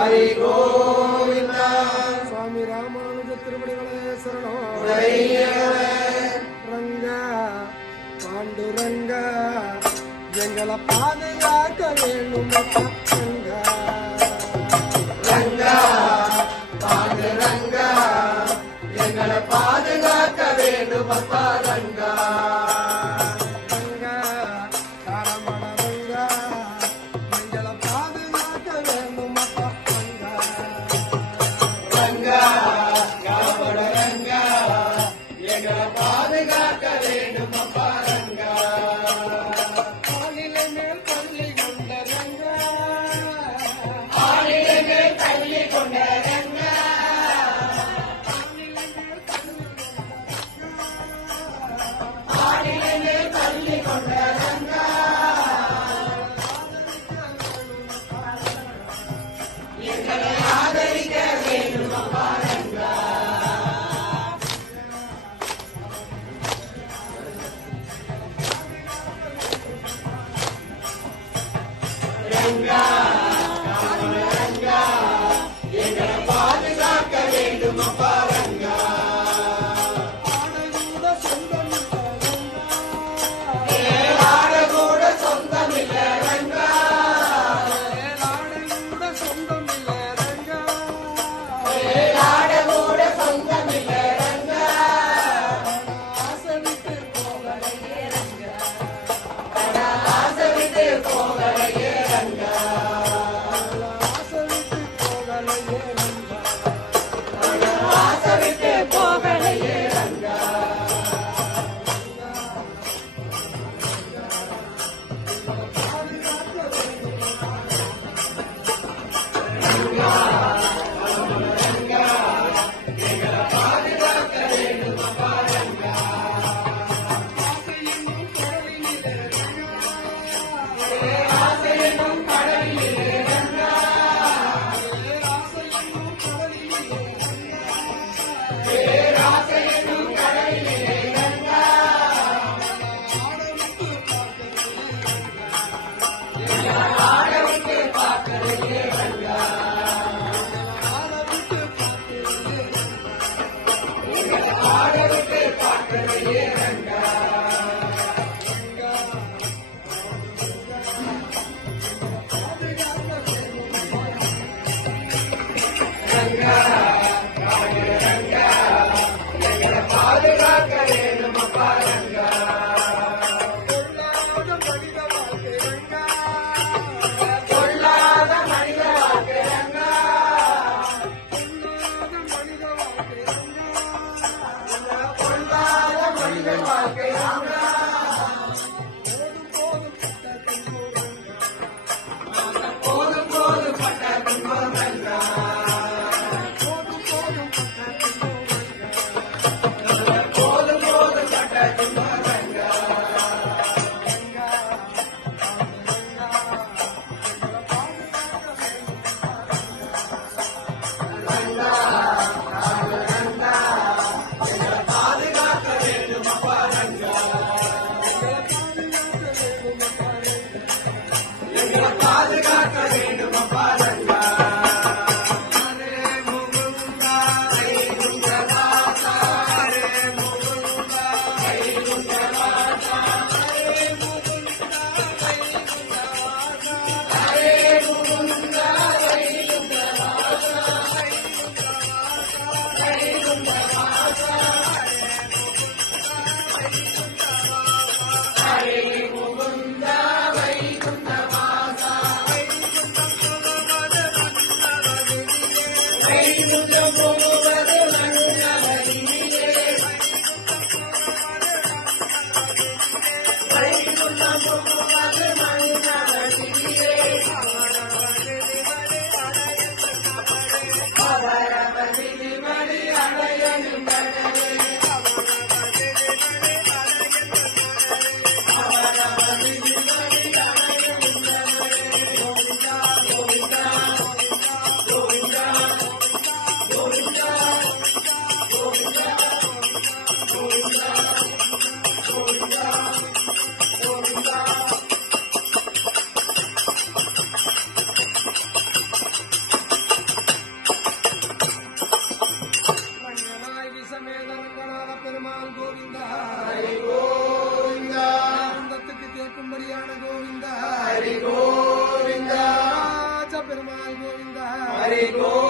ஹரி கோவிந்தா. சுவாமி ராமானுஜ திருவடிகளே சரணம். ரங்கா பாண்டுரங்கா எங்களை பாதுகாக்க வேண்டும் ரங்கா. ரங்கா பாண்டுரங்கா எங்களை பாதுகாக்க வேண்டும் அப்பா ரங்கா. ரங்கா தாரமண ரங்கா எங்களை பாதுகாக்க வேண்டும் அப்பா ரங்கா. ரங்கா காப்பட ரங்கா எங்களை பாதுகாக்க வேண்டும் அப்பா ரங்கா. ஆளிலை மேல் பள்ளி கொண்ட ரங்கா, ஆளிலை மேல் தள்ளி கொண்ட ரங்கா, ஆளிலை மேல் தள்ளி கொண்ட ரங்கா எங்களை ஆதரிக்க வேண்டும் அப்பா ரங்கா. ரங்கா ரங்கா எங்களை பாதுகாக்க வேண்டும் அப்பா ரங்கா. ஆடகூட சொந்தமில்ல ரங்கா, ஆட கூட சொந்தமில்ல ரங்கா, ஆடகூட சொந்தமில்ல ரங்கா, ஆட கூட சொந்தமில்ல ரங்கா. ஆசை விட்டு போகலையே ரங்கா, ஆசை விட்டு போகலையே ரங்கா, ஆசை விட்டு போகலையே ரங்கா. ஆசை விட்டு போகலையே ரங்கா. ஆசையினும் கடலிலே ரங்கா, பேராசையினும் கடலிலே ரங்கா, ஆட விட்டு பார்க்கலையே ரங்கா, ஆட விட்டு பார்க்கலையே ரங்கா. ரங்கா ரங்கா எங்களை பாதுகாக்க வேண்டும் அப்பா ரங்கா. பொல்லாத மனித வாழ்க்கை ரங்கா, பொல்லாத மனித வாழ்க்கை ரங்கா, பொல்லாத மனித கோவிந்தா ஹரி கோவிந்தா ராஜ பெருமாள் கோவிந்தா ஹரி கோவிந்தா.